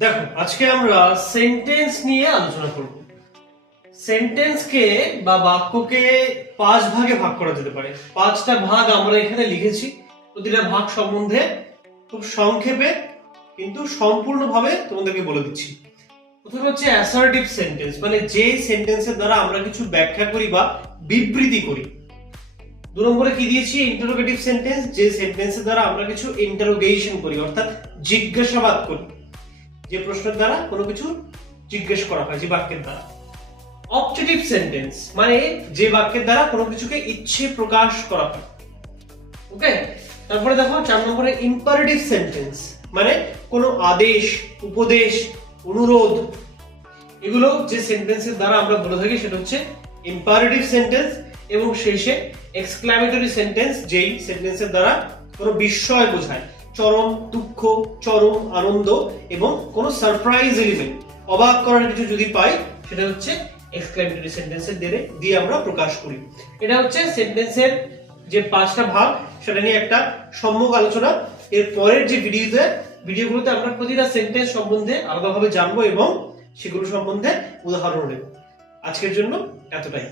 দেখো আজকে আমরা সেন্টেন্স নিয়ে আলোচনা করব। সেন্টেন্সকে বা বাক্যকে 5 ভাগে ভাগ করা যেতে পারে। 5টা ভাগ আমরা এখানে লিখেছি। প্রতিটা ভাগ সম্বন্ধে খুব সংক্ষেপে কিন্তু সম্পূর্ণভাবে তোমাদেরকে বলে দিচ্ছি। প্রথমে হচ্ছে অ্যাসার্টিভ সেন্টেন্স, মানে যে সেন্টেন্সের দ্বারা আমরা কিছু ব্যাখ্যা করি বা বিবৃতি করি। 2 নম্বরে কি দিয়েছি? ইন্টারোগেটিভ সেন্টেন্স, যে সেন্টেন্সের দ্বারা আমরা কিছু ইন্টারোগেশন করি, অর্থাৎ জিজ্ঞাসাবাদ করি, যে প্রশ্নের দ্বারা কোনো কিছু জিজ্ঞেস করা হয় যে বাক্যের দ্বারা। অবজেক্টিভ সেন্টেন্স মানে যে বাক্যের দ্বারা কোনো কিছুকে ইচ্ছে প্রকাশ করা হয়। ওকে, তারপরে দেখো 4 নম্বরে ইম্পারেটিভ সেন্টেন্স, মানে কোনো আদেশ, উপদেশ, অনুরোধ, এগুলো যে সেন্টেন্সের দ্বারা আমরা বলে থাকি সেটা হচ্ছে ইম্পারেটিভ সেন্টেন্স। এবং শেষে এক্সক্লামেটরি সেন্টেন্স, যেই সেন্টেন্সের দ্বারা কোনো বিস্ময় বোঝায়, চরম দুঃখ, চরম আনন্দ এবং কোনো সারপ্রাইজ এলিমেন্ট, অবাক করার কিছু যদি পাই, সেটা হচ্ছে এক্সক্লামেটরি সেন্টেন্সের দিয়ে আমরা প্রকাশ করি। এটা হচ্ছে সেন্টেন্সের যে 5টা ভাগ, সেটা নিয়ে একটা সম্যক আলোচনা। এর পরের যে ভিডিওগুলোতে আমরা প্রতিটা সেন্টেন্স সম্বন্ধে আলাদাভাবে জানবো এবং সেগুলো সম্বন্ধে উদাহরণ নেব। আজকের জন্য এতটাই।